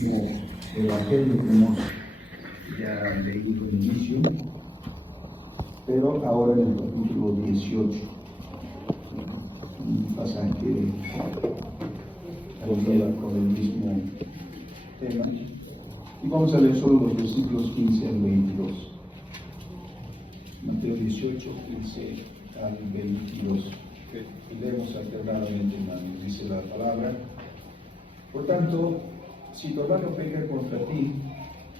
mismo evangelio que hemos ya leído al inicio, pero ahora en el capítulo 18, un pasaje que conlleva con el mismo tema, y vamos a leer solo los versículos 15 al 22. Mateo 18, 15 al 22. Y leemos alternadamente, hermanos. Dice la palabra: por tanto, si tu hermano peca contra ti,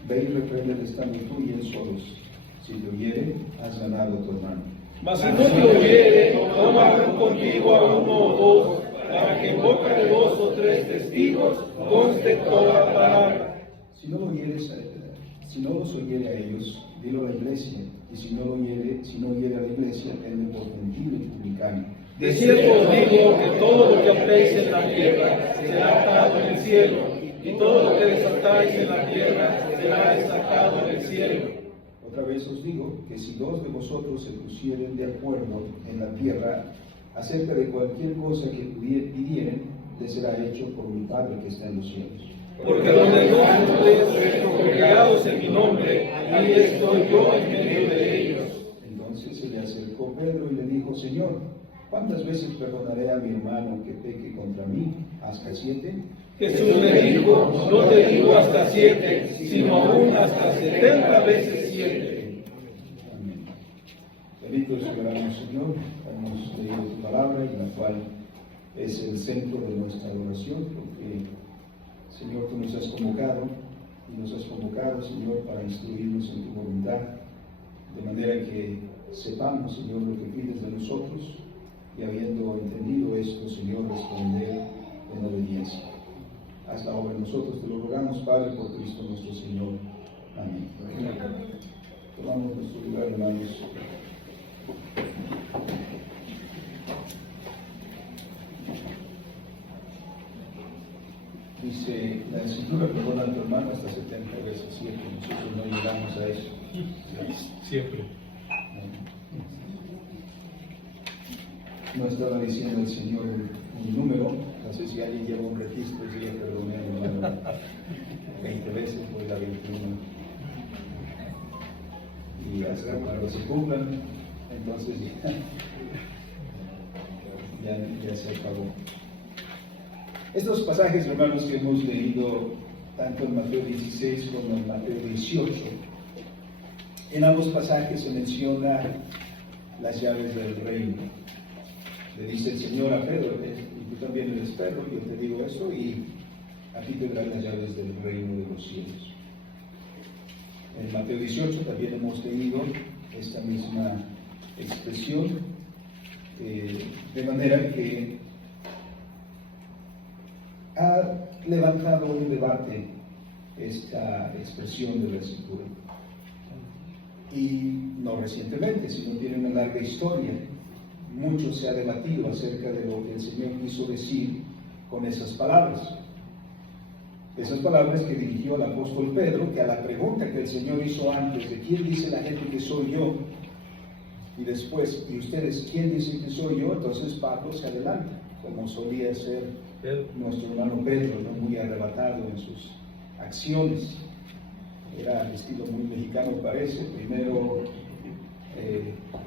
ve y repréndele estando tú y él solos. Si te oyere, has ganado a tu hermano. Mas si no te oyere, toma aún contigo a uno o dos, para que en boca de dos o tres testigos conste toda palabra. Si no los oyere a ellos, dilo a la iglesia, y si no oyere a la iglesia, tenle por gentil y publicano. De cierto os digo que todo lo que atéis en la tierra será atado en el cielo, y todo lo que desatáis en la tierra será desatado en el cielo. Otra vez os digo que si dos de vosotros se pusieren de acuerdo en la tierra acerca de cualquier cosa que pidieren, les será hecho por mi Padre que está en los cielos. Porque donde dos ustedes congregados en mi nombre, ahí estoy yo en medio de ellos. Entonces se le acercó Pedro y le dijo: Señor, ¿cuántas veces perdonaré a mi hermano que peque contra mí? ¿Hasta 7? Jesús le dijo: no te digo hasta 7, sino aún hasta 70 veces 7. Amén. Bendito es tu gran Señor. Hemos leído tu palabra, y la cual es el centro de nuestra adoración, porque, Señor, tú nos has convocado, Señor, para instruirnos en tu voluntad, de manera que sepamos, Señor, lo que pides de nosotros, y habiendo entendido esto, Señor, responder en obediencia. Haz la obra en nosotros, te lo rogamos, Padre, por Cristo nuestro Señor. Amén. Tomamos nuestro lugar, hermanos. Dice, la Escritura perdona a tu hermano hasta 70 veces 7. Nosotros no llegamos a eso. Siempre. No estaba diciendo el Señor un número. No sé si alguien lleva un registro y dice: perdoné a mi hermano 20 veces, voy a la 21. Y hasta cuando se cumplan, entonces ya se acabó. Estos pasajes, hermanos, que hemos leído tanto en Mateo 16 como en Mateo 18, en ambos pasajes se menciona las llaves del reino. Le dice el Señor a Pedro: y tú también eres Pedro, yo te digo esto, y aquí tendrás las llaves del reino de los cielos. En Mateo 18 también hemos leído esta misma expresión, de manera que ha levantado un debate esta expresión de la Escritura. Y no recientemente, sino tiene una larga historia. Mucho se ha debatido acerca de lo que el Señor quiso decir con esas palabras. Esas palabras que dirigió al apóstol Pedro, que a la pregunta que el Señor hizo antes de ¿quién dice la gente que soy yo? Y después, ¿y ustedes quién dicen que soy yo? Entonces Pablo se adelanta, como solía ser nuestro hermano Pedro, ¿no? Muy arrebatado en sus acciones. Era el estilo muy mexicano, parece. Primero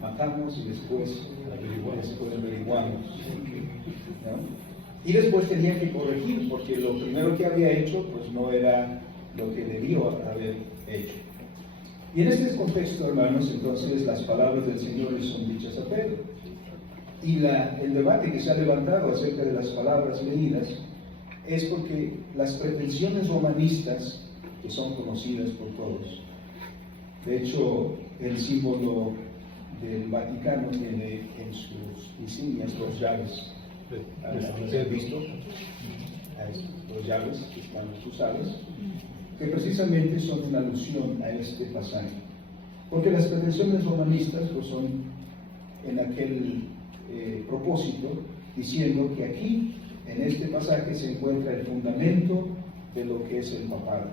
matamos y después averiguamos, ¿no? Y después tenía que corregir, porque lo primero que había hecho pues no era lo que debió haber hecho. Y en este contexto, hermanos, entonces las palabras del Señor le son dichas a Pedro. Y el debate que se ha levantado acerca de las palabras leídas es porque las pretensiones romanistas, que son conocidas por todos, de hecho el símbolo del Vaticano tiene en sus insignias 2 llaves. ¿Has visto? Dos llaves que están cruzadas, que precisamente son una alusión a este pasaje, porque las pretensiones romanistas lo son en aquel propósito, diciendo que aquí en este pasaje se encuentra el fundamento de lo que es el papado.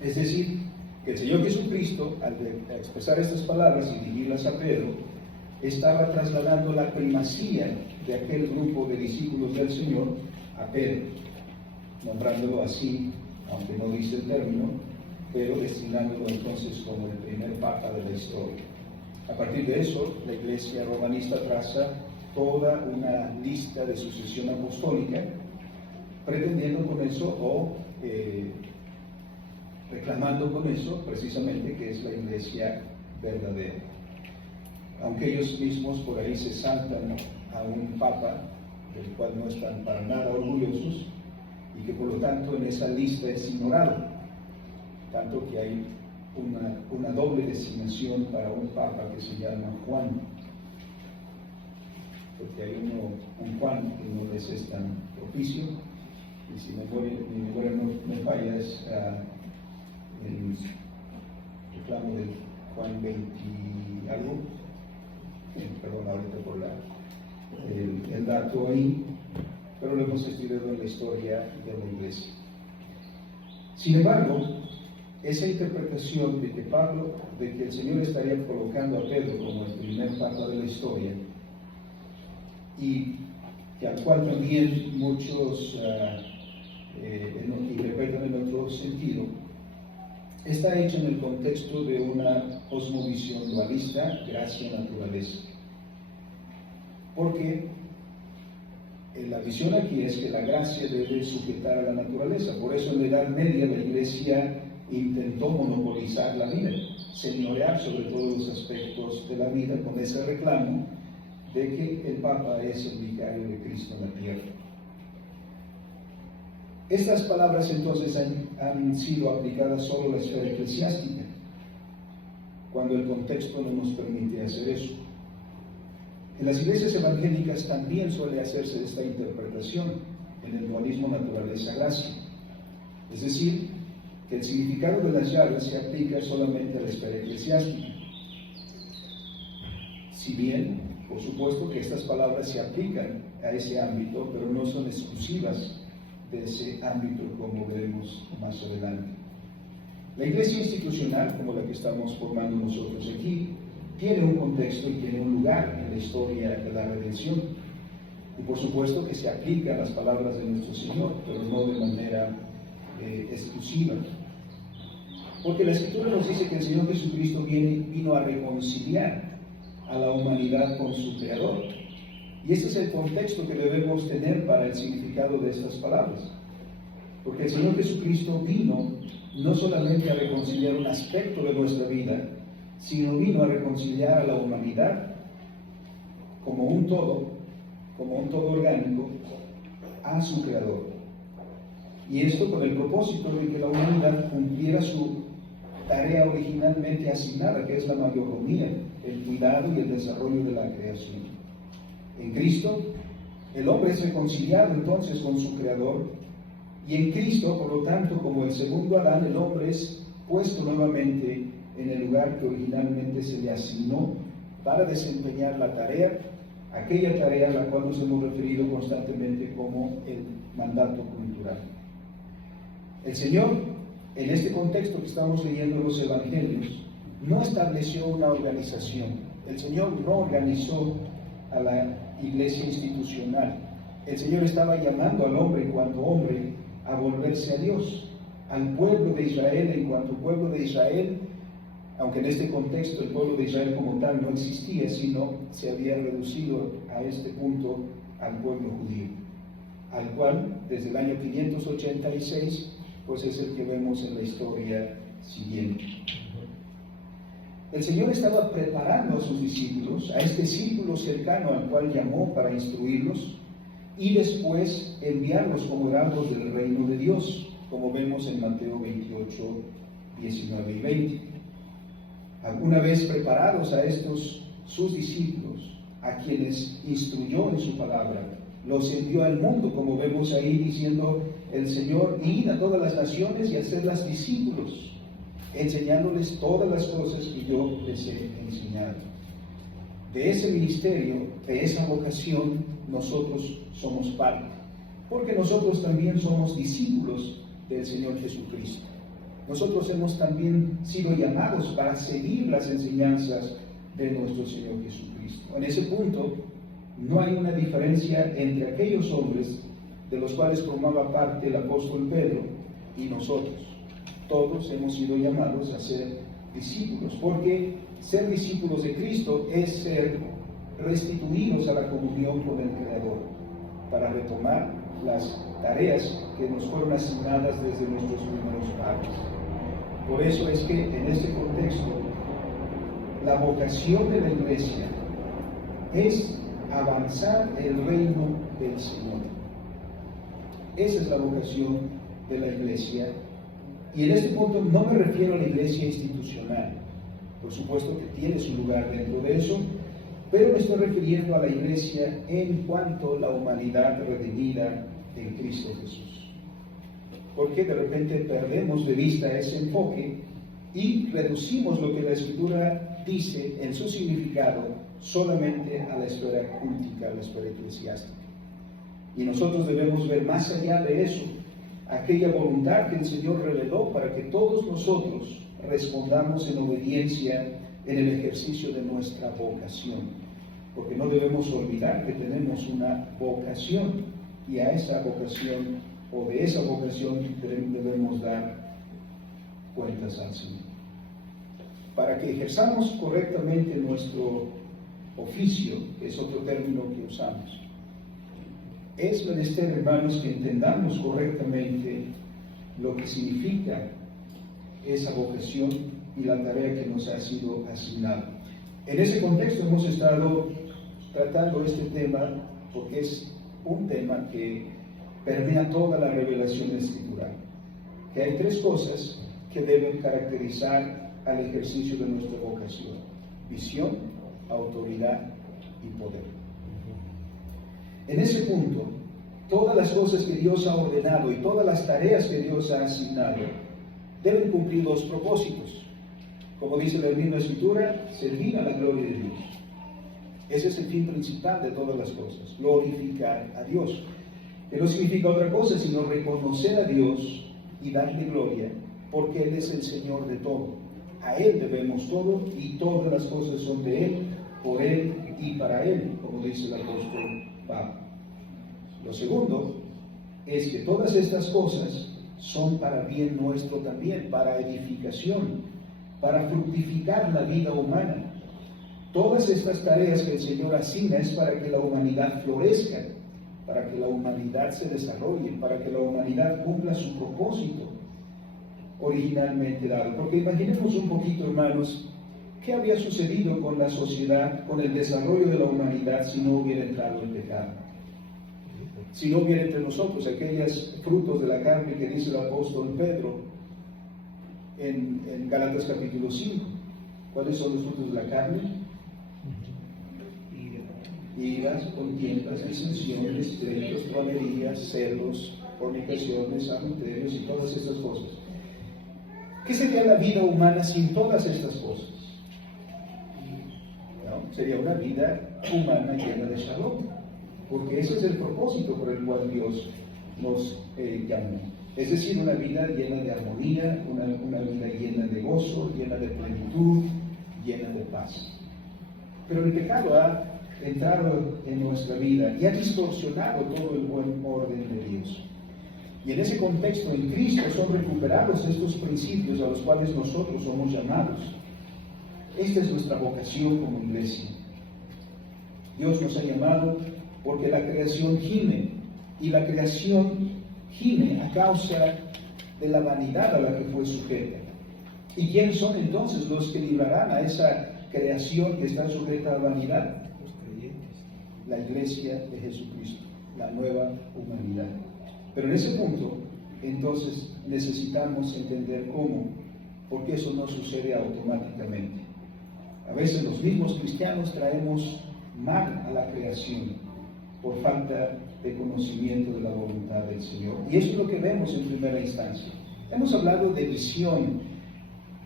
Es decir, que el Señor Jesucristo, al expresar estas palabras y dirigirlas a Pedro, estaba trasladando la primacía de aquel grupo de discípulos del Señor a Pedro, nombrándolo así aunque no dice el término, pero destinándolo entonces como el primer papa de la historia. A partir de eso, la Iglesia romanista traza toda una lista de sucesión apostólica, pretendiendo con eso o reclamando con eso precisamente que es la Iglesia verdadera. Aunque ellos mismos por ahí se saltan a un papa del cual no están para nada orgullosos y que por lo tanto en esa lista es ignorado, tanto que hay una doble designación para un papa que se llama Juan, porque hay un Juan que no les es tan propicio, y si mi memoria no me falla es el reclamo del Juan 20 algo, perdón ahorita por el dato ahí, pero lo hemos estudiado en la historia de la Iglesia. Sin embargo, esa interpretación de que el Señor estaría colocando a Pedro como el primer papa de la historia, y que al cual también muchos interpretan en otro sentido, está hecha en el contexto de una cosmovisión dualista, gracia-naturaleza. Porque la visión aquí es que la gracia debe sujetar a la naturaleza. Por eso en la Edad Media la Iglesia intentó monopolizar la vida, señorear sobre todos los aspectos de la vida con ese reclamo de que el Papa es el vicario de Cristo en la tierra. Estas palabras entonces han sido aplicadas solo a la esfera eclesiástica, cuando el contexto no nos permite hacer eso. En las iglesias evangélicas también suele hacerse esta interpretación en el dualismo naturaleza-gracia, es decir, que el significado de las llaves se aplica solamente a la esfera eclesiástica. Si bien, por supuesto que estas palabras se aplican a ese ámbito, pero no son exclusivas de ese ámbito, como veremos más adelante. La iglesia institucional, como la que estamos formando nosotros aquí, tiene un contexto y tiene un lugar en la historia de la redención. Y por supuesto que se aplican las palabras de nuestro Señor, pero no de manera exclusiva. Porque la Escritura nos dice que el Señor Jesucristo vino a reconciliar a la humanidad con su Creador. Y ese es el contexto que debemos tener para el significado de estas palabras. Porque el Señor Jesucristo vino no solamente a reconciliar un aspecto de nuestra vida, sino vino a reconciliar a la humanidad como un todo orgánico, a su Creador. Y esto con el propósito de que la humanidad cumpliera su tarea originalmente asignada, que es la mayordomía, el cuidado y el desarrollo de la creación. En Cristo, el hombre es reconciliado entonces con su Creador, y en Cristo, por lo tanto, como el segundo Adán, el hombre es puesto nuevamente en el lugar que originalmente se le asignó para desempeñar la tarea, aquella tarea a la cual nos hemos referido constantemente como el mandato cultural. El Señor, en este contexto que estamos leyendo en los Evangelios, no estableció una organización. El Señor no organizó a la iglesia institucional. El Señor estaba llamando al hombre en cuanto hombre a volverse a Dios, al pueblo de Israel en cuanto pueblo de Israel, aunque en este contexto el pueblo de Israel como tal no existía, sino se había reducido a este punto al pueblo judío, al cual desde el año 586 pues es el que vemos en la historia siguiente. El Señor estaba preparando a sus discípulos, a este círculo cercano al cual llamó para instruirlos y después enviarlos como heraldos del reino de Dios, como vemos en Mateo 28, 19 y 20. Alguna vez preparados a estos sus discípulos, a quienes instruyó en su palabra, los envió al mundo, como vemos ahí diciendo el Señor, id a todas las naciones y hacedlas discípulos, enseñándoles todas las cosas que yo les he enseñado. De ese ministerio, de esa vocación, nosotros somos parte, porque nosotros también somos discípulos del Señor Jesucristo. Nosotros hemos también sido llamados para seguir las enseñanzas de nuestro Señor Jesucristo. En ese punto, no hay una diferencia entre aquellos hombres de los cuales formaba parte el apóstol Pedro y nosotros. Todos hemos sido llamados a ser discípulos, porque ser discípulos de Cristo es ser restituidos a la comunión con el Creador, para retomar las tareas que nos fueron asignadas desde nuestros primeros padres. Por eso es que en este contexto, la vocación de la iglesia es avanzar el reino del Señor. Esa es la vocación de la iglesia. Y en este punto no me refiero a la iglesia institucional. Por supuesto que tiene su lugar dentro de eso, pero me estoy refiriendo a la iglesia en cuanto a la humanidad redimida en Cristo Jesús. Porque de repente perdemos de vista ese enfoque y reducimos lo que la Escritura dice en su significado solamente a la esfera cultica, a la esfera eclesiástica. Y nosotros debemos ver más allá de eso, aquella voluntad que el Señor reveló para que todos nosotros respondamos en obediencia en el ejercicio de nuestra vocación. Porque no debemos olvidar que tenemos una vocación, y a esa vocación, o de esa vocación, debemos dar cuentas al Señor. Para que ejerzamos correctamente nuestro oficio, que es otro término que usamos, es menester, hermanos, que entendamos correctamente lo que significa esa vocación y la tarea que nos ha sido asignada. En ese contexto hemos estado tratando este tema porque es un tema que permea toda la revelación escritural, que hay tres cosas que deben caracterizar al ejercicio de nuestra vocación: visión, autoridad y poder. En ese punto, todas las cosas que Dios ha ordenado y todas las tareas que Dios ha asignado deben cumplir dos propósitos. Como dice la misma Escritura, servir a la gloria de Dios. Ese es el fin principal de todas las cosas, glorificar a Dios. Que no significa otra cosa sino reconocer a Dios y darle gloria, porque Él es el Señor de todo. A Él debemos todo y todas las cosas son de Él, por Él y para Él, como dice el apóstol Pablo. Lo segundo es que todas estas cosas son para bien nuestro también, para edificación, para fructificar la vida humana. Todas estas tareas que el Señor asigna es para que la humanidad florezca, para que la humanidad se desarrolle, para que la humanidad cumpla su propósito originalmente dado. Porque imaginemos un poquito, hermanos, ¿qué habría sucedido con la sociedad, con el desarrollo de la humanidad si no hubiera entrado el pecado? Si no hubiera entre nosotros aquellos frutos de la carne que dice el apóstol Pedro en Gálatas capítulo 5. ¿Cuáles son los frutos de la carne? Iras, contiendas, disensiones, pleitos, tronerías, celos, fornicaciones, adulterios y todas estas cosas. ¿Qué sería la vida humana sin todas estas cosas? ¿No? Sería una vida humana llena de shalom, porque ese es el propósito por el cual Dios nos llamó. Es decir, una vida llena de armonía, una vida llena de gozo, llena de plenitud, llena de paz. Pero el pecado ha entrado en nuestra vida y ha distorsionado todo el buen orden de Dios. Y en ese contexto, en Cristo son recuperados estos principios a los cuales nosotros somos llamados. Esta es nuestra vocación como iglesia. Dios nos ha llamado porque la creación gime, y la creación gime a causa de la vanidad a la que fue sujeta. ¿Y quiénes son entonces los que librarán a esa creación que está sujeta a vanidad? Los creyentes. La iglesia de Jesucristo, la nueva humanidad. Pero en ese punto, entonces, necesitamos entender cómo, porque eso no sucede automáticamente. A veces los mismos cristianos traemos mal a la creación por falta de conocimiento de la voluntad del Señor. Y eso es lo que vemos en primera instancia. Hemos hablado de visión,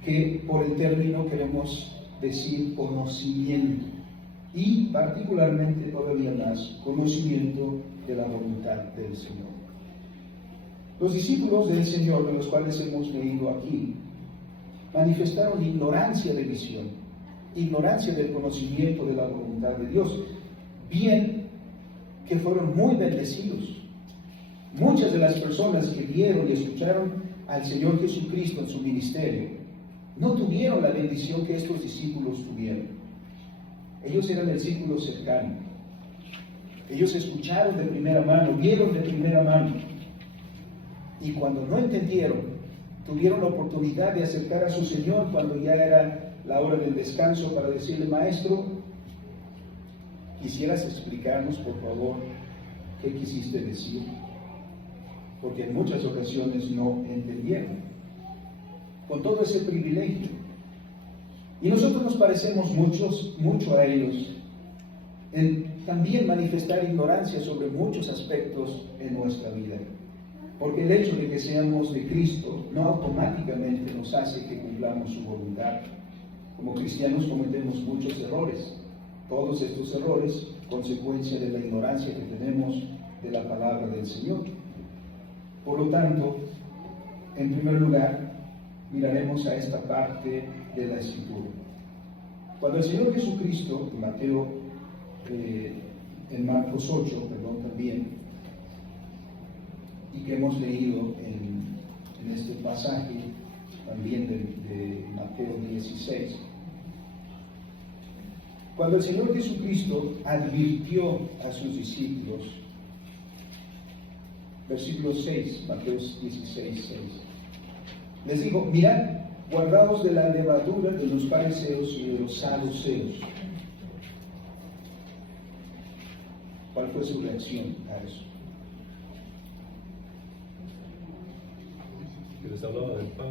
que por el término queremos decir conocimiento, y particularmente todavía más, conocimiento de la voluntad del Señor. Los discípulos del Señor, de los cuales hemos leído aquí, manifestaron ignorancia de visión, ignorancia del conocimiento de la voluntad de Dios, bien que fueron muy bendecidos. Muchas de las personas que vieron y escucharon al Señor Jesucristo en su ministerio, no tuvieron la bendición que estos discípulos tuvieron. Ellos eran el círculo cercano. Ellos escucharon de primera mano, vieron de primera mano. Y cuando no entendieron, tuvieron la oportunidad de acercar a su Señor cuando ya era la hora del descanso para decirle: Maestro, ¿quisieras explicarnos, por favor, qué quisiste decir? Porque en muchas ocasiones no entendieron, con todo ese privilegio. Y nosotros nos parecemos mucho a ellos en también manifestar ignorancia sobre muchos aspectos en nuestra vida. Porque el hecho de que seamos de Cristo no automáticamente nos hace que cumplamos su voluntad. Como cristianos cometemos muchos errores. Todos estos errores, consecuencia de la ignorancia que tenemos de la palabra del Señor. Por lo tanto, en primer lugar, miraremos a esta parte de la Escritura. Cuando el Señor Jesucristo, en Marcos 8, también, y que hemos leído en este pasaje también de Mateo 16, cuando el Señor Jesucristo advirtió a sus discípulos, versículo 6, Mateo 16, 6, les dijo: mirad, guardaos de la levadura de los fariseos y de los saduceos. ¿Cuál fue su reacción a eso? Que les hablaba del pan.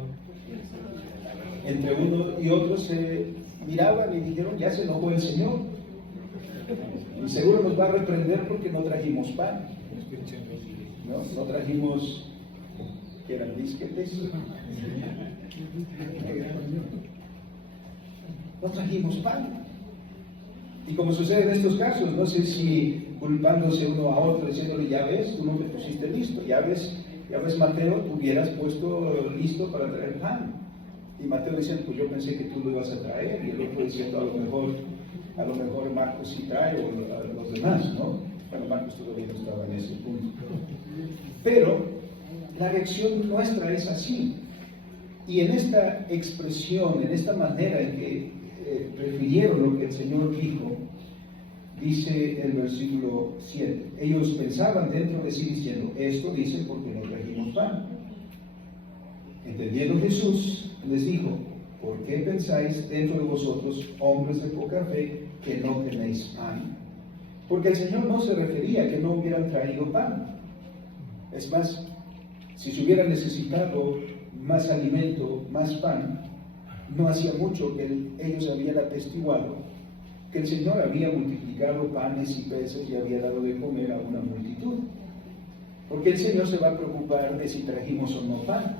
Entre uno y otro se miraban y dijeron: ya se enojó el Señor. Y seguro nos va a reprender porque no trajimos pan. No trajimos, que eran disquetes. No trajimos pan. Y como sucede en estos casos, no sé si culpándose uno a otro, diciéndole: ya ves, tú no te pusiste listo, ya ves Mateo, tú hubieras puesto listo para traer pan. Y Mateo dice: pues yo pensé que tú lo ibas a traer. Y el otro diciendo: a lo mejor Marcos sí trae, o los demás, ¿no? Bueno, Marcos todavía no estaba en ese punto. Pero la reacción nuestra es así. Y en esta expresión, en esta manera en que refirieron lo que el Señor dijo, dice el versículo 7: ellos pensaban dentro de sí diciendo: esto dice porque no trajimos pan. Entendiendo Jesús, les dijo: ¿por qué pensáis dentro de vosotros, hombres de poca fe, que no tenéis pan? Porque el Señor no se refería a que no hubieran traído pan. Es más, si se hubiera necesitado más alimento, más pan, no hacía mucho que ellos habían atestiguado que el Señor había multiplicado panes y peces y había dado de comer a una multitud. Porque el Señor se va a preocupar de si trajimos o no pan.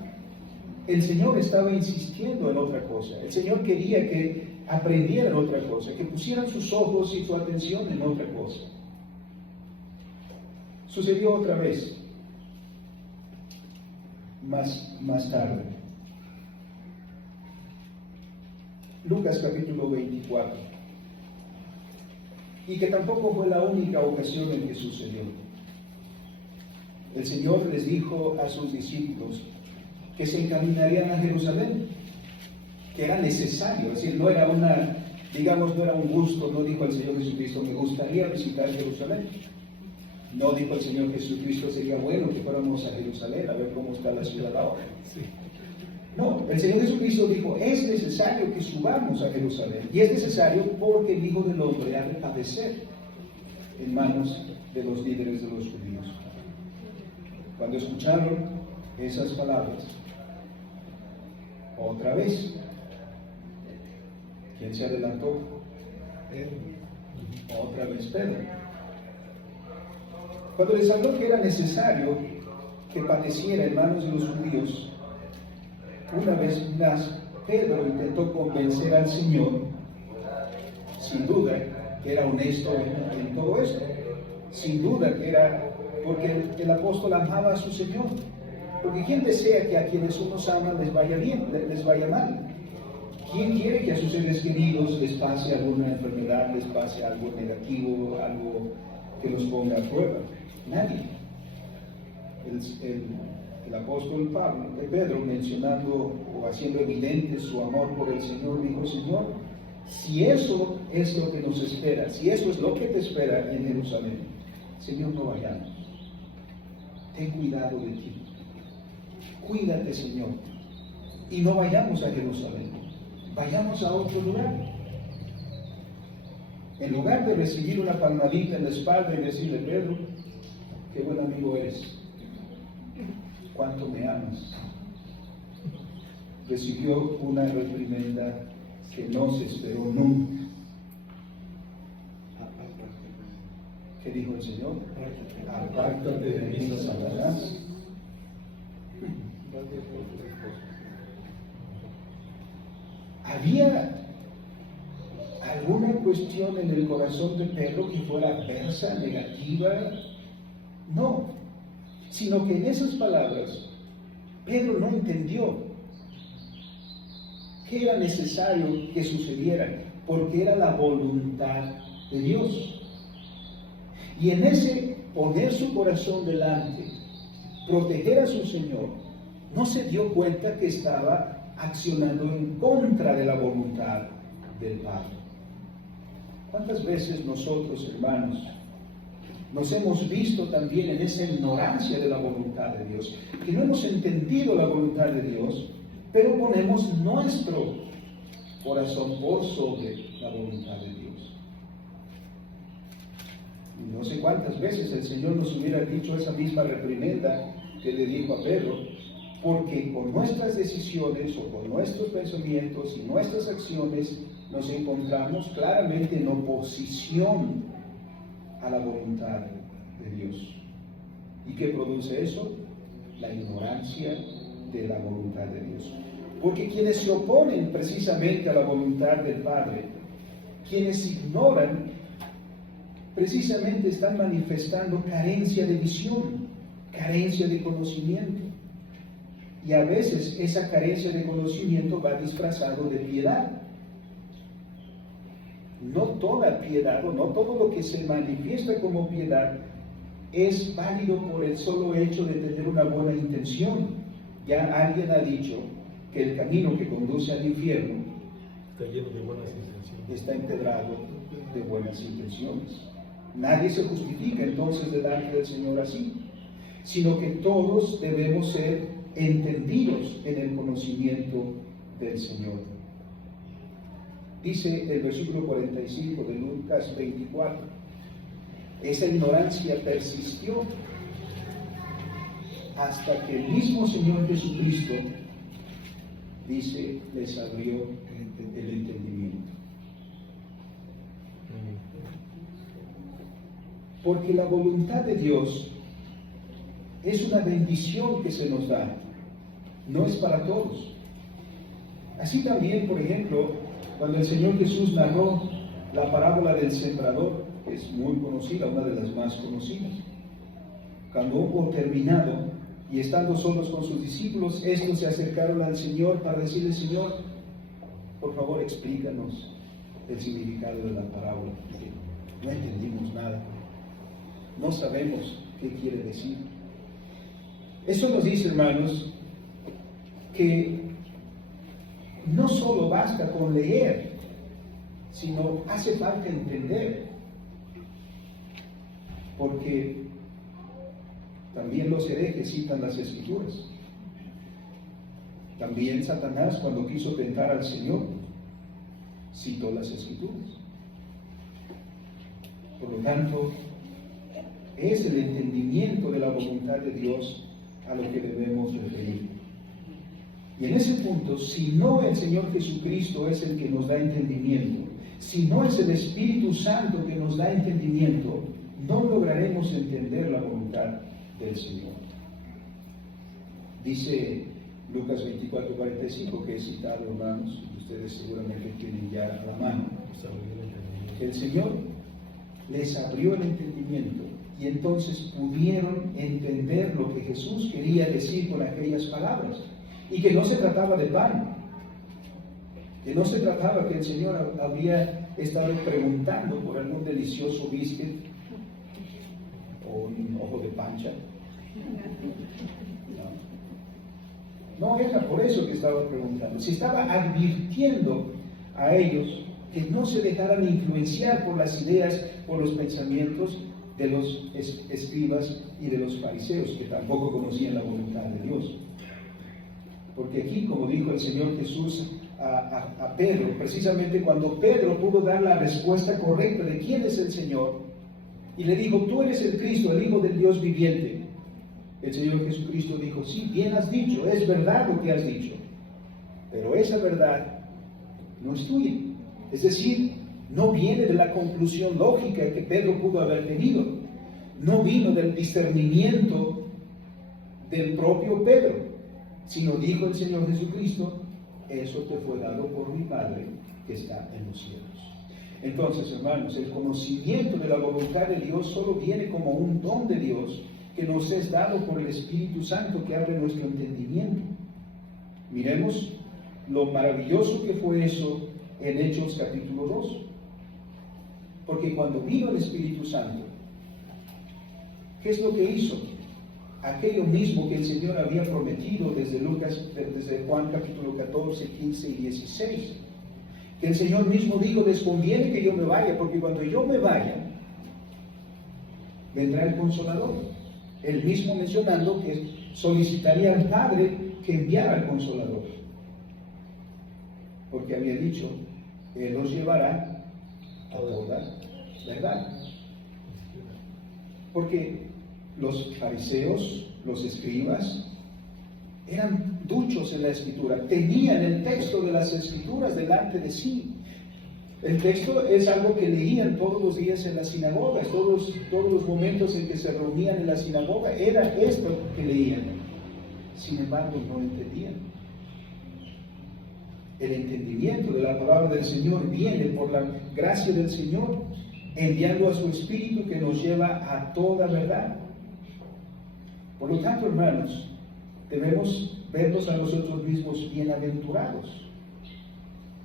El Señor estaba insistiendo en otra cosa. El Señor quería que aprendieran otra cosa, que pusieran sus ojos y su atención en otra cosa. Sucedió otra vez, más tarde. Lucas capítulo 24. Y que tampoco fue la única ocasión en que sucedió. El Señor les dijo a sus discípulos que se encaminarían a Jerusalén, que era necesario, es decir, no era un gusto. No dijo el Señor Jesucristo: me gustaría visitar Jerusalén. No dijo el Señor Jesucristo: sería bueno que fuéramos a Jerusalén a ver cómo está la ciudad ahora. No, el Señor Jesucristo dijo: es necesario que subamos a Jerusalén. Y es necesario porque el Hijo del Hombre ha de padecer en manos de los líderes de los judíos. Cuando escucharon esas palabras, otra vez, ¿quién se adelantó? Otra vez Pedro. Cuando les habló que era necesario que padeciera en manos de los judíos, una vez más Pedro intentó convencer al Señor, sin duda que era honesto en todo esto, sin duda que era porque el apóstol amaba a su Señor. Porque ¿quién desea que a quienes unos aman les vaya bien, les vaya mal? ¿Quién quiere que a sus seres queridos les pase alguna enfermedad, les pase algo negativo, algo que los ponga a prueba? Nadie. el apóstol Pedro, mencionando o haciendo evidente su amor por el Señor, dijo: Señor, si eso es lo que nos espera, si eso es lo que te espera en Jerusalén, Señor, no vayamos. Ten cuidado de ti. Cuídate, Señor. Y no vayamos a Jerusalén. Vayamos a otro lugar. En lugar de recibir una palmadita en la espalda y decirle: Pedro, qué buen amigo eres, cuánto me amas, recibió una reprimenda que no se esperó nunca. ¿Qué dijo el Señor? Apártate de mí, Satanás. ¿Había alguna cuestión en el corazón de Pedro que fuera adversa, negativa? No, sino que en esas palabras Pedro no entendió que era necesario que sucediera, porque era la voluntad de Dios. Y en ese poner su corazón delante, proteger a su Señor, no se dio cuenta que estaba accionando en contra de la voluntad del Padre. ¿Cuántas veces nosotros, hermanos, nos hemos visto también en esa ignorancia de la voluntad de Dios, que no hemos entendido la voluntad de Dios, pero ponemos nuestro corazón por sobre la voluntad de Dios? Y no sé cuántas veces el Señor nos hubiera dicho esa misma reprimenda que le dijo a Pedro, porque con nuestras decisiones o con nuestros pensamientos y nuestras acciones nos encontramos claramente en oposición a la voluntad de Dios. ¿Y qué produce eso? La ignorancia de la voluntad de Dios. Porque quienes se oponen precisamente a la voluntad del Padre, quienes ignoran, precisamente están manifestando carencia de visión, carencia de conocimiento. Y a veces esa carencia de conocimiento va disfrazado de piedad. No toda piedad o no todo lo que se manifiesta como piedad es válido por el solo hecho de tener una buena intención. Ya alguien ha dicho que el camino que conduce al infierno está lleno de buenas intenciones, está empedrado de buenas intenciones. Nadie se justifica entonces delante del Señor así, sino que todos debemos ser entendidos en el conocimiento del Señor. Dice el versículo 45 de Lucas 24, esa ignorancia persistió hasta que el mismo Señor Jesucristo, dice, les abrió el entendimiento. Porque la voluntad de Dios es una bendición que se nos da, no es para todos. Así también, por ejemplo, cuando el Señor Jesús narró la parábola del sembrador, que es muy conocida, una de las más conocidas, cuando hubo terminado y estando solos con sus discípulos, estos se acercaron al Señor para decirle: Señor, por favor explícanos el significado de la parábola, porque no entendimos nada, no sabemos qué quiere decir. Eso nos dice, hermanos, que no solo basta con leer, sino hace falta entender, porque también los herejes citan las Escrituras. También Satanás, cuando quiso tentar al Señor, citó las Escrituras. Por lo tanto, es el entendimiento de la voluntad de Dios a lo que debemos referir. Y en ese punto, si no el Señor Jesucristo es el que nos da entendimiento, si no es el Espíritu Santo que nos da entendimiento, no lograremos entender la voluntad del Señor. Dice Lucas 24:45, que he citado, hermanos, y ustedes seguramente tienen ya a la mano, que el Señor les abrió el entendimiento y entonces pudieron entender lo que Jesús quería decir con aquellas palabras, y que no se trataba de pan, que no se trataba que el Señor habría estado preguntando por algún delicioso biscuit o un ojo de pancha. No. No era por eso que estaba preguntando. Se estaba advirtiendo a ellos que no se dejaran influenciar por las ideas, por los pensamientos de los escribas y de los fariseos, que tampoco conocían la voluntad de Dios. Porque aquí, como dijo el Señor Jesús a Pedro, precisamente cuando Pedro pudo dar la respuesta correcta de quién es el Señor, y le dijo, tú eres el Cristo, el Hijo del Dios viviente, el Señor Jesucristo dijo, sí, bien has dicho, es verdad lo que has dicho, pero esa verdad no es tuya. Es decir, no viene de la conclusión lógica que Pedro pudo haber tenido, no vino del discernimiento del propio Pedro, sino dijo el Señor Jesucristo, eso te fue dado por mi Padre que está en los cielos. Entonces, hermanos, el conocimiento de la voluntad de Dios solo viene como un don de Dios que nos es dado por el Espíritu Santo que abre nuestro entendimiento. Miremos lo maravilloso que fue eso en Hechos capítulo 2. Porque cuando vino el Espíritu Santo, ¿qué es lo que hizo? Aquello mismo que el Señor había prometido desde Juan capítulo 14, 15 y 16. Que el Señor mismo dijo, les conviene que yo me vaya, porque cuando yo me vaya, vendrá el Consolador. Él mismo mencionando que solicitaría al Padre que enviara al Consolador. Porque había dicho, Él los llevará a toda verdad. Porque los fariseos, los escribas, eran duchos en la Escritura, tenían el texto de las Escrituras delante de sí. El texto es algo que leían todos los días en las sinagogas, todos los momentos en que se reunían en la sinagoga, era esto que leían. Sin embargo, no entendían. El entendimiento de la palabra del Señor viene por la gracia del Señor, enviando a su Espíritu que nos lleva a toda verdad. Por lo tanto, hermanos, debemos vernos a nosotros mismos bienaventurados,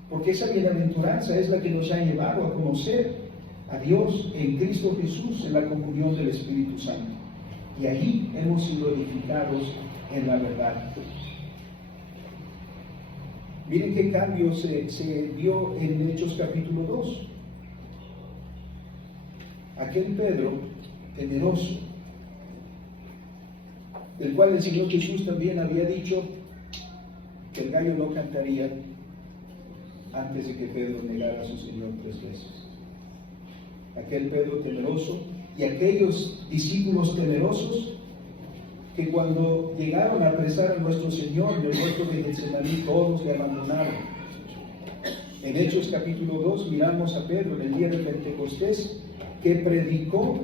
porque esa bienaventuranza es la que nos ha llevado a conocer a Dios en Cristo Jesús en la comunión del Espíritu Santo, y allí hemos sido edificados en la verdad. Miren qué cambio se dio en Hechos capítulo 2. Aquel Pedro temeroso, del cual el Señor Jesús también había dicho que el gallo no cantaría antes de que Pedro negara a su Señor 3 veces. Aquel Pedro temeroso y aquellos discípulos temerosos que cuando llegaron a apresar a nuestro Señor en el huerto de Getsemaní, todos le abandonaron. En Hechos capítulo 2 miramos a Pedro en el día de Pentecostés que predicó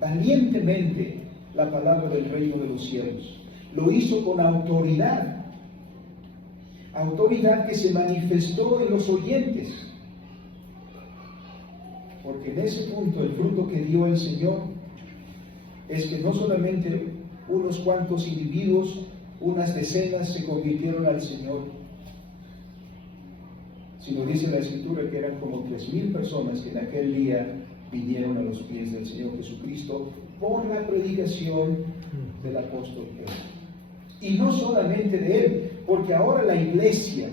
valientemente la palabra del reino de los cielos. Lo hizo con autoridad, autoridad que se manifestó en los oyentes, porque en ese punto el fruto que dio el Señor es que no solamente unos cuantos individuos, unas decenas se convirtieron al Señor, sino dice la Escritura que eran como 3,000 personas que en aquel día vinieron a los pies del Señor Jesucristo por la predicación del apóstol Pedro. Y no solamente de él, porque ahora la iglesia,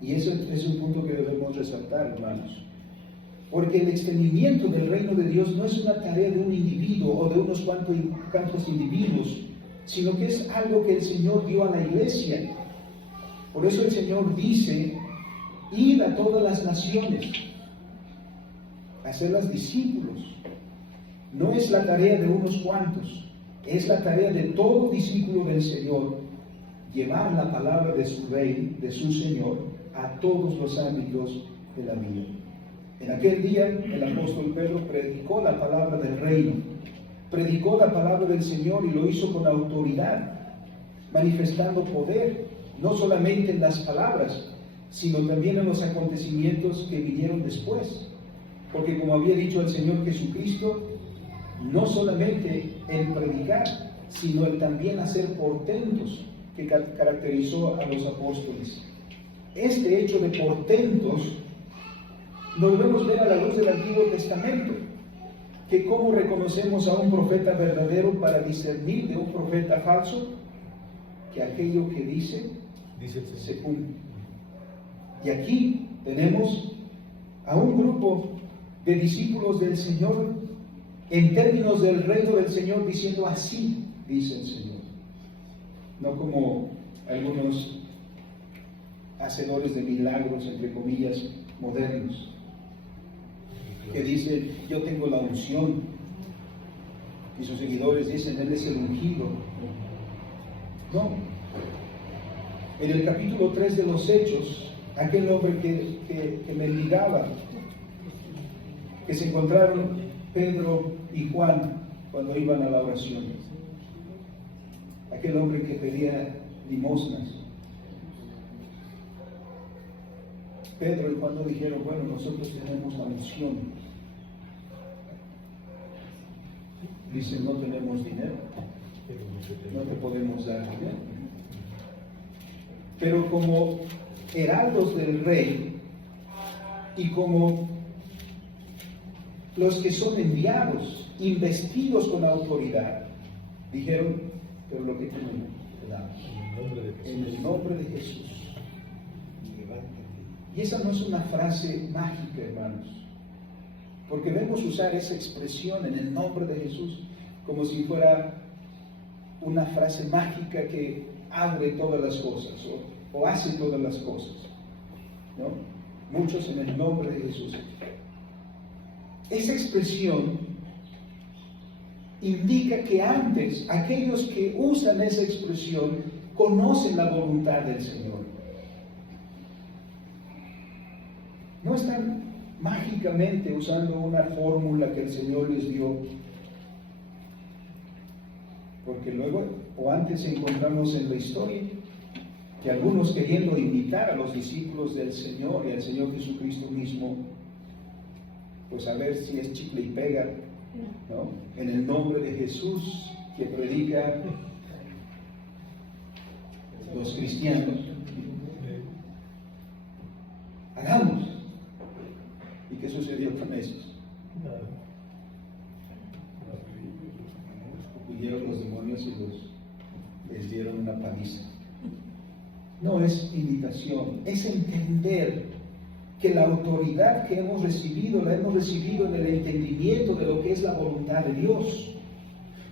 y ese es un punto que debemos resaltar, hermanos, porque el extendimiento del reino de Dios no es una tarea de un individuo o de unos cuantos individuos, sino que es algo que el Señor dio a la iglesia. Por eso el Señor dice, id a todas las naciones, hacerlas discípulos. No es la tarea de unos cuantos, es la tarea de todo discípulo del Señor, llevar la palabra de su Rey, de su Señor, a todos los ámbitos de la vida. En aquel día el apóstol Pedro predicó la palabra del reino, predicó la palabra del Señor y lo hizo con autoridad, manifestando poder, no solamente en las palabras, sino también en los acontecimientos que vinieron después. Porque como había dicho el Señor Jesucristo, no solamente en predicar, sino en también hacer portentos que caracterizó a los apóstoles. Este hecho de portentos lo debemos ver a la luz del Antiguo Testamento, que cómo reconocemos a un profeta verdadero para discernir de un profeta falso, que aquello que dice Dice el se Señor. cumple. Y aquí tenemos a un grupo de discípulos del Señor en términos del reino del Señor diciendo así dice el Señor. No como algunos hacedores de milagros, entre comillas, modernos, que dicen, yo tengo la unción, y sus seguidores dicen, él es el ungido. No. En el capítulo 3 de los Hechos, aquel hombre que mendigaba, que se encontraron Pedro y Juan cuando iban a la oración, aquel hombre que pedía limosnas, Pedro y Juan no dijeron, bueno, nosotros tenemos la unción. Dicen, no tenemos dinero, no te podemos dar dinero. Pero como heraldos del rey y como los que son enviados, investidos con autoridad, dijeron, pero lo que tenemos, te damos. En el nombre de Jesús. Y esa no es una frase mágica, hermanos, porque vemos usar esa expresión en el nombre de Jesús como si fuera una frase mágica que abre todas las cosas o hace todas las cosas, ¿no? Muchos en el nombre de Jesús. Esa expresión indica que antes aquellos que usan esa expresión conocen la voluntad del Señor. No están mágicamente usando una fórmula que el Señor les dio, porque luego o antes encontramos en la historia que algunos queriendo imitar a los discípulos del Señor y al Señor Jesucristo mismo, pues a ver si es chicle y pega, ¿no? En el nombre de Jesús que predica los cristianos, hagamos. ¿Y qué sucedió con esos? Huyeron los demonios y les dieron una paliza. No es imitación, es entender que la autoridad que hemos recibido, la hemos recibido en el entendimiento de lo que es la voluntad de Dios.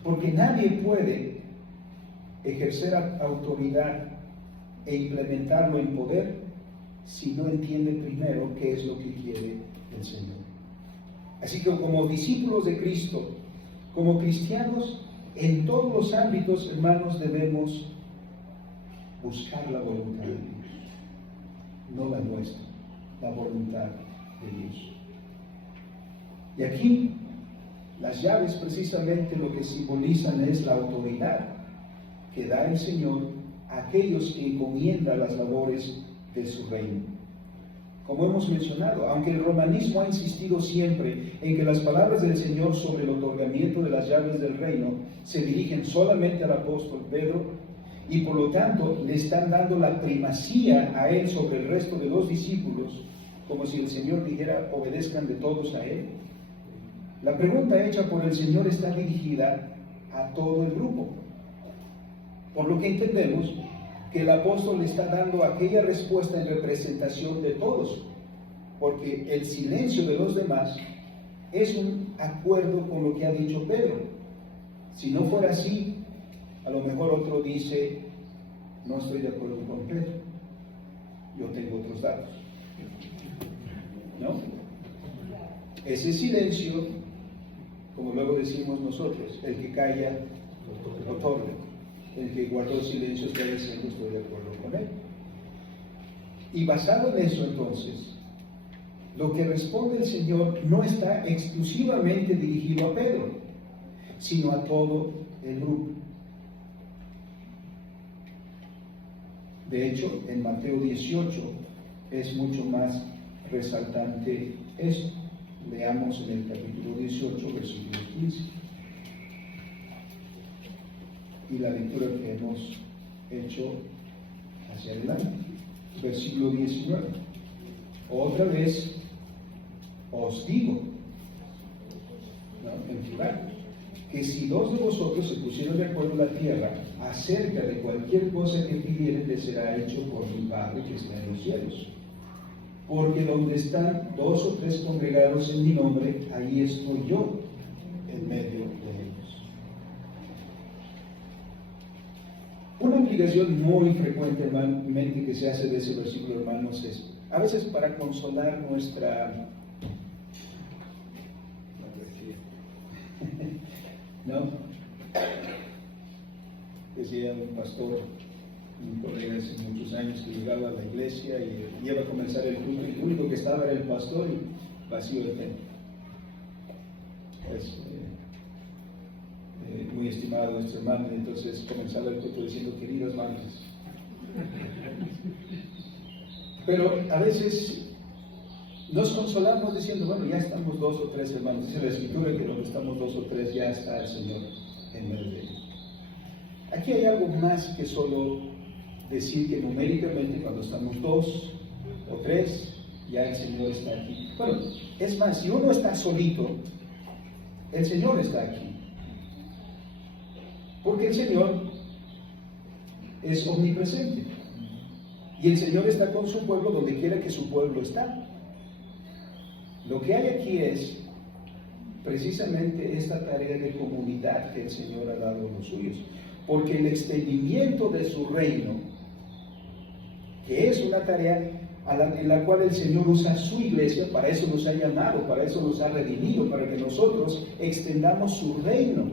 Porque nadie puede ejercer autoridad e implementarlo en poder si no entiende primero qué es lo que quiere el Señor. Así que como discípulos de Cristo, como cristianos, en todos los ámbitos, hermanos, debemos buscar la voluntad de Dios, no la nuestra, la voluntad de Dios. Y aquí, las llaves precisamente lo que simbolizan es la autoridad que da el Señor a aquellos que encomiendan las labores de su reino. Como hemos mencionado, aunque el romanismo ha insistido siempre en que las palabras del Señor sobre el otorgamiento de las llaves del reino se dirigen solamente al apóstol Pedro y por lo tanto le están dando la primacía a él sobre el resto de los discípulos, como si el Señor dijera, obedezcan de todos a él. La pregunta hecha por el Señor está dirigida a todo el grupo, por lo que entendemos que el apóstol le está dando aquella respuesta en representación de todos, porque el silencio de los demás es un acuerdo con lo que ha dicho Pedro. Si no fuera así, a lo mejor otro dice, no estoy de acuerdo con Pedro, yo tengo otros datos, ¿no? Ese silencio, como luego decimos nosotros, el que calla, otorga. El que guardó silencio está diciendo estoy de acuerdo con él. Y basado en eso entonces, lo que responde el Señor no está exclusivamente dirigido a Pedro, sino a todo el grupo. De hecho, en Mateo 18 es mucho más resaltante esto. Leamos en el capítulo 18, versículo 15. Y la lectura que hemos hecho hacia adelante. Versículo 19. Otra vez os digo, ¿no? En plural, que si dos de vosotros se pusieron de acuerdo en la tierra acerca de cualquier cosa que pidieren le será hecho por mi Padre que está en los cielos. Porque donde están 2 o 3 congregados en mi nombre, ahí estoy yo en medio de ellos. Una aplicación muy frecuente, hermanamente, que se hace de ese versículo, hermanos, es a veces para consolar nuestra ¿no? Decía un pastor, un colega hace muchos años, que llegaba a la iglesia y iba a comenzar el culto, y el único que estaba era el pastor y vacío el templo. Es muy estimado nuestro hermano, y entonces comenzaba el culto diciendo: queridas madres. Pero a veces nos consolamos diciendo: bueno, ya estamos 2 o 3 hermanos. Dice la Escritura que donde estamos 2 o 3 ya está el Señor en medio de ellos. Aquí hay algo más que solo decir que numéricamente cuando estamos 2 o 3 ya el Señor está aquí. Bueno, es más, si uno está solito, el Señor está aquí. Porque el Señor es omnipresente. Y el Señor está con su pueblo donde quiera que su pueblo está. Lo que hay aquí es precisamente esta tarea de comunidad que el Señor ha dado a los suyos. Porque el extendimiento de su reino, que es una tarea en la cual el Señor usa su iglesia, para eso nos ha llamado, para eso nos ha redimido, para que nosotros extendamos su reino.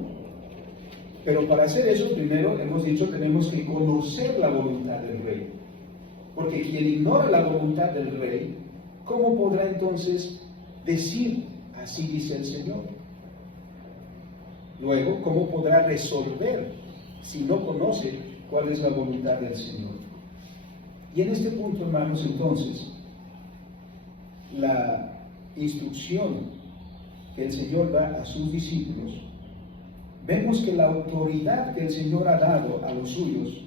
Pero para hacer eso, primero hemos dicho, tenemos que conocer la voluntad del Rey. Porque quien ignora la voluntad del Rey, ¿cómo podrá entonces decir: así dice el Señor? Luego, ¿cómo podrá resolver si no conoce cuál es la voluntad del Señor? Y en este punto, hermanos, entonces, la instrucción que el Señor da a sus discípulos, vemos que la autoridad que el Señor ha dado a los suyos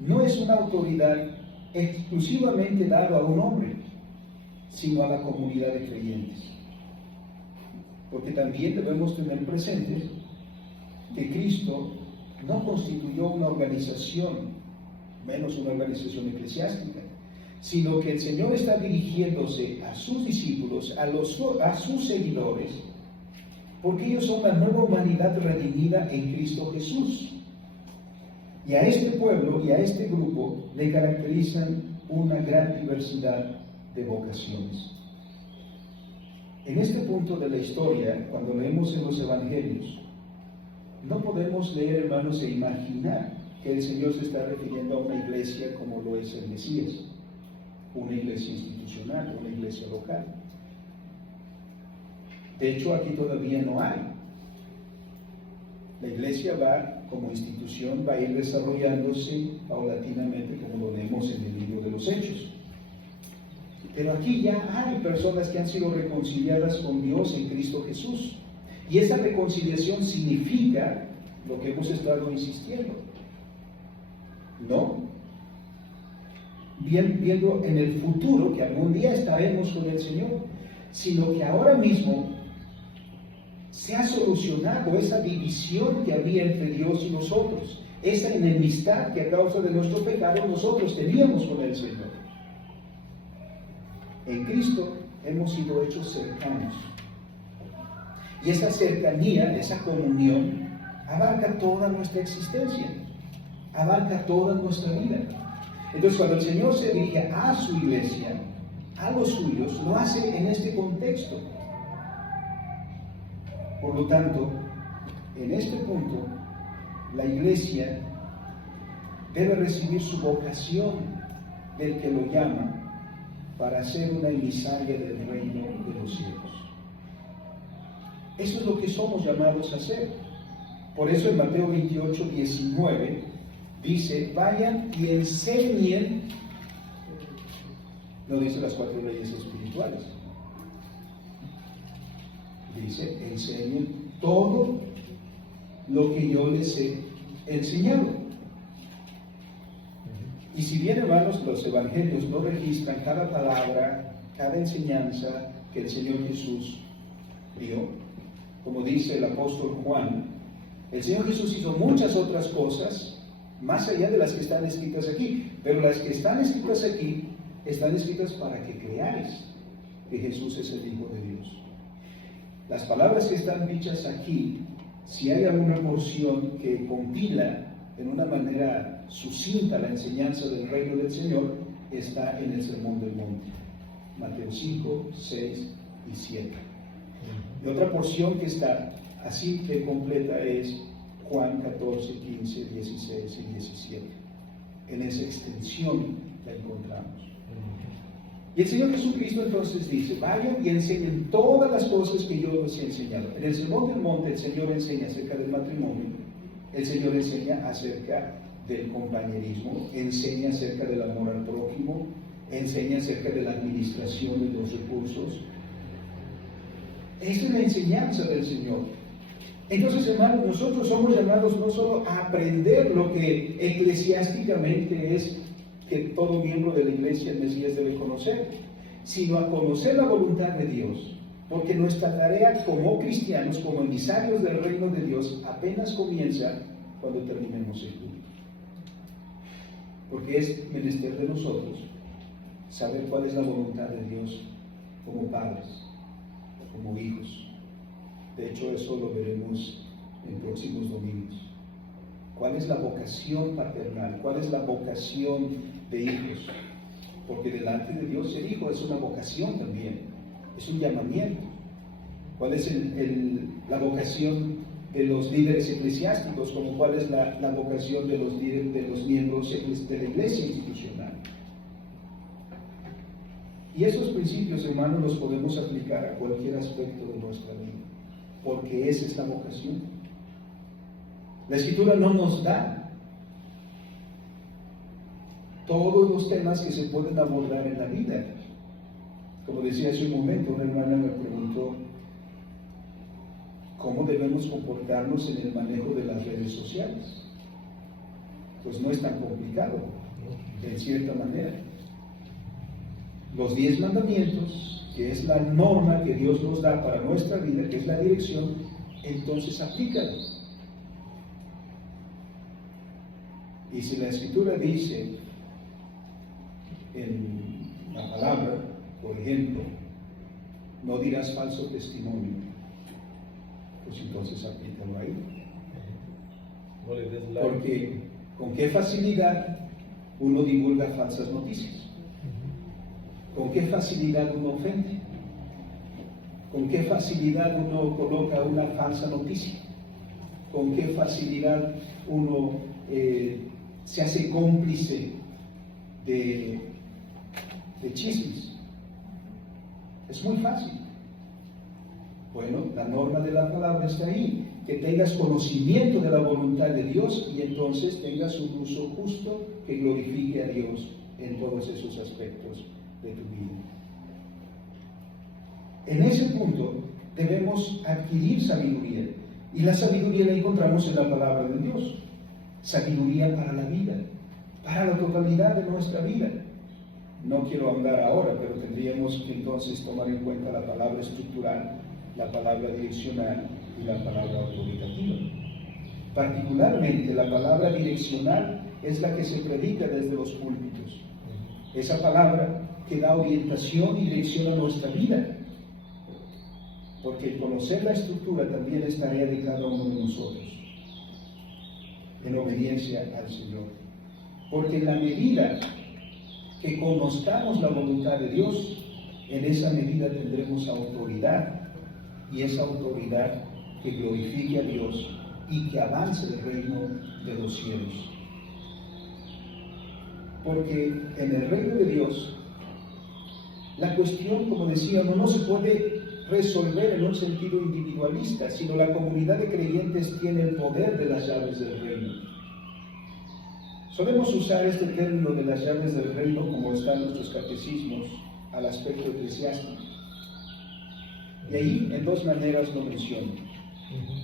no es una autoridad exclusivamente dada a un hombre, sino a la comunidad de creyentes. Porque también debemos tener presente que Cristo no constituyó una organización, menos una organización eclesiástica, sino que el Señor está dirigiéndose a sus discípulos, a sus seguidores, porque ellos son la nueva humanidad redimida en Cristo Jesús. Y a este pueblo y a este grupo le caracterizan una gran diversidad de vocaciones. En este punto de la historia, cuando leemos en los Evangelios, no podemos leer, hermanos, e imaginar que el Señor se está refiriendo a una iglesia como lo es el Mesías, una iglesia institucional, una iglesia local. De hecho, aquí todavía no hay. La iglesia como institución, va a ir desarrollándose paulatinamente, como lo leemos en el libro de los Hechos. Pero aquí ya hay personas que han sido reconciliadas con Dios en Cristo Jesús. Y esa reconciliación significa lo que hemos estado insistiendo. No viendo en el futuro que algún día estaremos con el Señor, sino que ahora mismo se ha solucionado esa división que había entre Dios y nosotros, esa enemistad que a causa de nuestro pecado nosotros teníamos con el Señor. En Cristo hemos sido hechos cercanos. Y esa cercanía, esa comunión, abarca toda nuestra existencia, abarca toda nuestra vida. Entonces, cuando el Señor se dirige a su iglesia, a los suyos, lo hace en este contexto. Por lo tanto, en este punto, la iglesia debe recibir su vocación del que lo llama para ser una emisaria del reino de los cielos. Eso es lo que somos llamados a hacer. Por eso en Mateo 28, 19 dice: vayan y enseñen, no dice las 4 leyes espirituales, dice: enseñen todo lo que yo les he enseñado. Y si bien, hermanos, los evangelios no registran cada palabra, cada enseñanza que el Señor Jesús dio, como dice el apóstol Juan, el Señor Jesús hizo muchas otras cosas más allá de las que están escritas aquí. Pero las que están escritas aquí están escritas para que creáis que Jesús es el Hijo de Dios. Las palabras que están dichas aquí, si hay alguna porción que compila en una manera sucinta la enseñanza del reino del Señor, está en el Sermón del Monte, Mateo 5, 6 y 7. Y otra porción que está así de completa es Juan 14, 15, 16 y 17. En esa extensión la encontramos. Y el Señor Jesucristo entonces dice, vayan y enseñen todas las cosas que yo les he enseñado. En el Sermón del Monte el Señor enseña acerca del matrimonio, el Señor enseña acerca del compañerismo, enseña acerca del amor al prójimo, enseña acerca de la administración de los recursos. Esa es la enseñanza del Señor. Entonces, hermanos, nosotros somos llamados no solo a aprender lo que eclesiásticamente es que todo miembro de la iglesia del Mesías debe conocer, sino a conocer la voluntad de Dios, porque nuestra tarea como cristianos, como emisarios del reino de Dios, apenas comienza cuando terminemos el culto. Porque es menester de nosotros saber cuál es la voluntad de Dios como padres, como hijos. De hecho, eso lo veremos en próximos domingos. ¿Cuál es la vocación paternal? ¿Cuál es la vocación de hijos? Porque delante de Dios ser hijo es una vocación también, es un llamamiento. ¿Cuál es la vocación de los líderes eclesiásticos? Como cuál es la vocación de los miembros de la iglesia institucional. Y esos principios, hermanos, los podemos aplicar a cualquier aspecto de nuestra vida, porque esa es la vocación. La Escritura no nos da todos los temas que se pueden abordar en la vida. Como decía hace un momento, una hermana me preguntó cómo debemos comportarnos en el manejo de las redes sociales. Pues no es tan complicado, en cierta manera. Los 10 mandamientos, que es la norma que Dios nos da para nuestra vida, que es la dirección, entonces aplícalo. Y si la Escritura dice en la palabra, por ejemplo, no dirás falso testimonio, pues entonces aplícalo ahí. Porque con qué facilidad uno divulga falsas noticias, con qué facilidad uno ofende, con qué facilidad uno coloca una falsa noticia, con qué facilidad uno se hace cómplice de chismes. Es muy fácil. Bueno, la norma de la palabra está ahí, que tengas conocimiento de la voluntad de Dios y entonces tengas un uso justo que glorifique a Dios en todos esos aspectos de tu vida. En ese punto debemos adquirir sabiduría, y la sabiduría la encontramos en la palabra de Dios. Sabiduría para la vida, para la totalidad de nuestra vida. No quiero hablar ahora, pero tendríamos que entonces tomar en cuenta la palabra estructural, la palabra direccional y la palabra autoritativa. Particularmente la palabra direccional es la que se predica desde los púlpitos. Esa palabra que da orientación y dirección a nuestra vida. Porque el conocer la estructura también es tarea de cada uno de nosotros, en obediencia al Señor. Porque en la medida que conozcamos la voluntad de Dios, en esa medida tendremos autoridad, y esa autoridad que glorifique a Dios y que avance el reino de los cielos. Porque en el reino de Dios, la cuestión, como decíamos, no se puede resolver en un sentido individualista, sino la comunidad de creyentes tiene el poder de las llaves del reino. Solemos usar este término de las llaves del reino, como están nuestros catecismos, al aspecto eclesiástico. Y ahí en dos maneras lo menciono.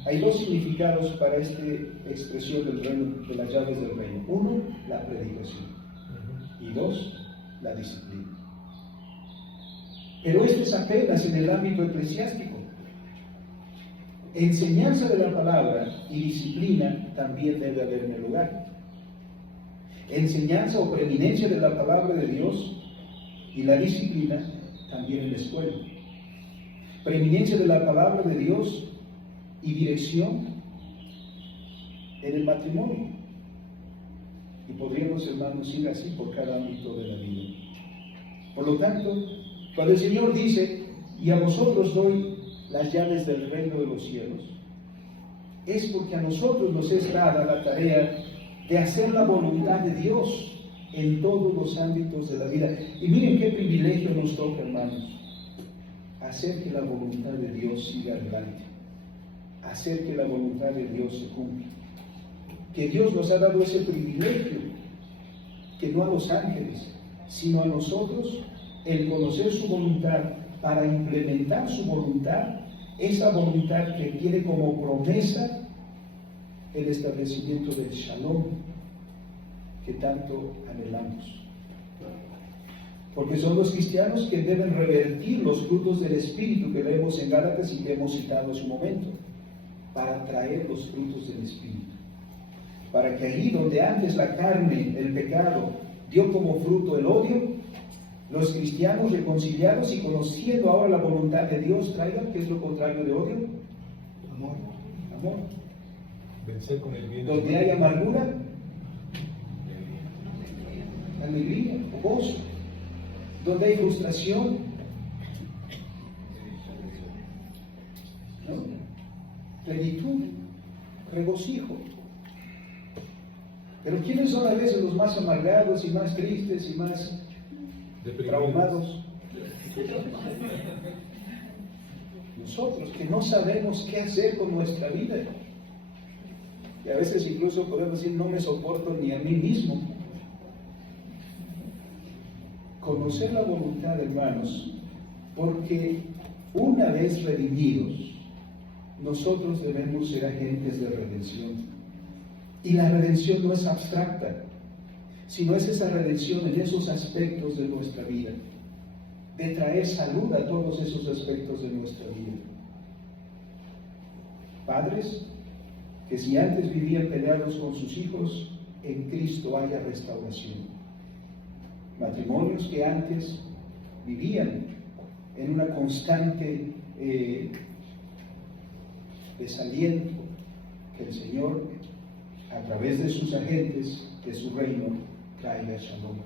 Hay dos significados para esta expresión del reino, de las llaves del reino. Uno, la predicación. Y dos, la disciplina. Pero esto es apenas en el ámbito eclesiástico. Enseñanza de la palabra y disciplina también debe haber en el hogar. enseñanza o preeminencia de la palabra de Dios y la disciplina también en la escuela. Preeminencia de la palabra de Dios y dirección en el matrimonio. Y podríamos, hermanos, ir así por cada ámbito de la vida. Por lo tanto, cuando el Señor dice, y a vosotros doy las llaves del reino de los cielos, es porque a nosotros nos es dada la tarea de hacer la voluntad de Dios en todos los ámbitos de la vida. Y miren qué privilegio nos toca, hermanos, hacer que la voluntad de Dios siga adelante, hacer que la voluntad de Dios se cumpla. Que Dios nos ha dado ese privilegio, que no a los ángeles, sino a nosotros, el conocer su voluntad para implementar su voluntad, esa voluntad que tiene como promesa el establecimiento del Shalom que tanto anhelamos. Porque son los cristianos que deben revertir los frutos del Espíritu que leemos en Gálatas y que hemos citado en su momento, para traer los frutos del Espíritu. Para que allí donde antes la carne, el pecado, dio como fruto el odio, los cristianos reconciliados y conociendo ahora la voluntad de Dios traigan, ¿qué es lo contrario de odio? Amor. Amor. Vencer con el bien. Donde hay amargura, alegría, gozo. Donde hay frustración, ¿no? Plenitud, regocijo. Pero ¿quiénes son a veces los más amargados y más tristes y más traumados? Nosotros, que no sabemos qué hacer con nuestra vida. Y a veces incluso podemos decir, no me soporto ni a mí mismo. Conocer la voluntad, hermanos, porque una vez redimidos, nosotros debemos ser agentes de redención. Y la redención no es abstracta, sino es esa redención en esos aspectos de nuestra vida, de traer salud a todos esos aspectos de nuestra vida. Padres, que si antes vivían peleados con sus hijos, en Cristo haya restauración. Matrimonios que antes vivían en una constante desaliento, que el Señor, a través de sus agentes de su reino, traiga Shalom.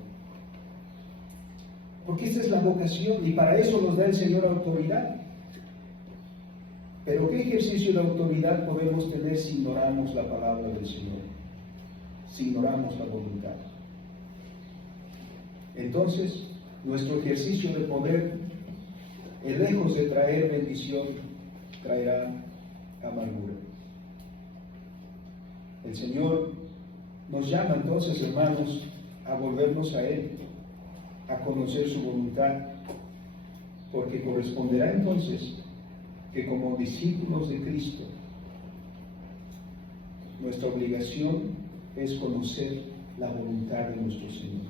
Porque esta es la vocación y para eso nos da el Señor autoridad. Pero ¿qué ejercicio de autoridad podemos tener si ignoramos la palabra del Señor? Si ignoramos la voluntad. Entonces, nuestro ejercicio de poder, lejos de traer bendición, traerá amargura. El Señor nos llama entonces, hermanos, a volvernos a Él, a conocer su voluntad, porque corresponderá entonces que como discípulos de Cristo, nuestra obligación es conocer la voluntad de nuestro Señor.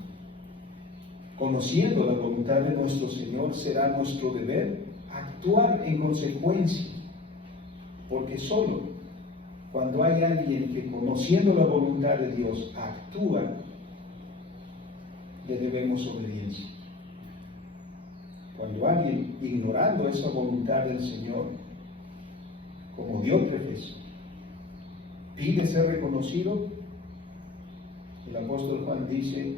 Conociendo la voluntad de nuestro Señor, será nuestro deber actuar en consecuencia, porque solo cuando hay alguien que, conociendo la voluntad de Dios, actúa, le debemos obediencia. Cuando alguien, ignorando esa voluntad del Señor, como Diótrefes, pide ser reconocido, el apóstol Juan dice,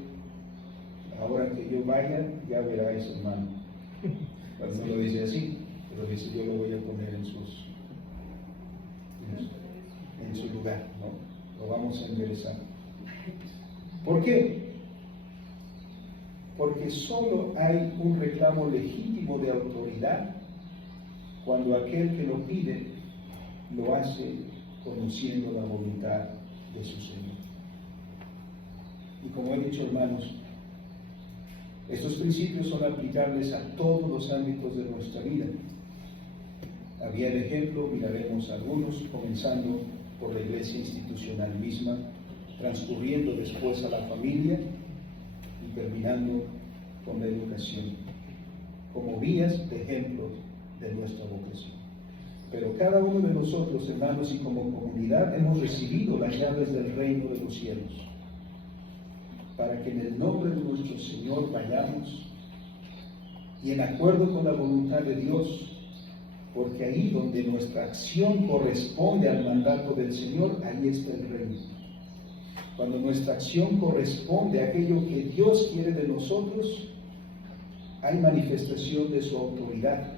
ahora que yo vaya, ya veráis, hermano. Pero no lo dice así, pero dice, yo lo voy a poner en su lugar, ¿no? Lo vamos a enderezar. ¿Por qué? Porque solo hay un reclamo legítimo de autoridad cuando aquel que lo pide lo hace conociendo la voluntad de su Señor. Y como he dicho, hermanos, estos principios son aplicables a todos los ámbitos de nuestra vida. Había el ejemplo, miraremos algunos, comenzando por la iglesia institucional misma, transcurriendo después a la familia y terminando con la educación, como vías de ejemplo de nuestra vocación. Pero cada uno de nosotros, hermanos, y como comunidad, hemos recibido las llaves del reino de los cielos. para que en el nombre de nuestro Señor vayamos y en acuerdo con la voluntad de Dios, porque ahí donde nuestra acción corresponde al mandato del Señor, ahí está el reino. Cuando nuestra acción corresponde a aquello que Dios quiere de nosotros, hay manifestación de su autoridad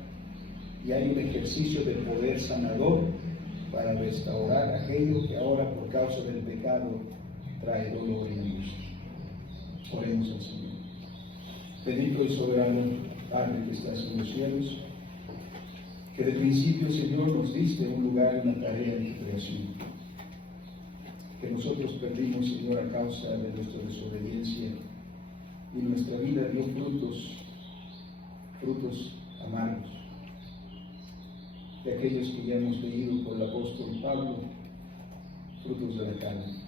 y hay un ejercicio de poder sanador para restaurar aquello que ahora por causa del pecado trae dolor y angustia. Oremos al Señor. Bendito y soberano Padre que estás en los cielos, que de principio, Señor, nos diste un lugar y una tarea en tu creación, que nosotros perdimos, Señor, a causa de nuestra desobediencia, y nuestra vida dio frutos amargos, de aquellos que ya hemos leído por el apóstol Pablo, frutos de la carne.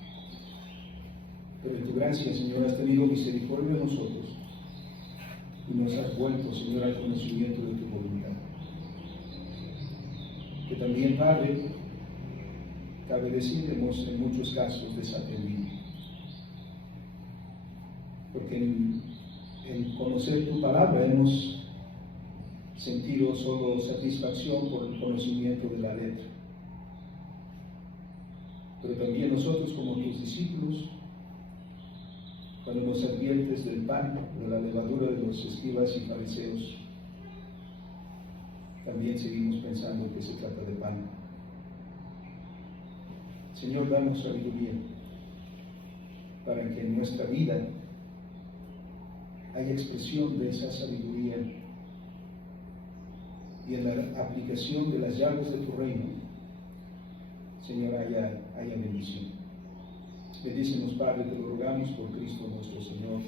Pero en tu gracia, Señor, has tenido misericordia de nosotros y nos has vuelto, Señor, al conocimiento de tu voluntad. Que también, Padre, cabe decir, hemos en muchos casos desatendido, porque en conocer tu palabra hemos sentido solo satisfacción por el conocimiento de la letra. Pero también nosotros, como tus discípulos, cuando nos adviertes del pan, de la levadura de los escribas y fariseos, también seguimos pensando que se trata de pan. Señor, danos sabiduría para que en nuestra vida haya expresión de esa sabiduría y en la aplicación de las llaves de tu reino, Señor, haya bendición. Bendícenos, Padre, te lo rogamos por Cristo nuestro Señor.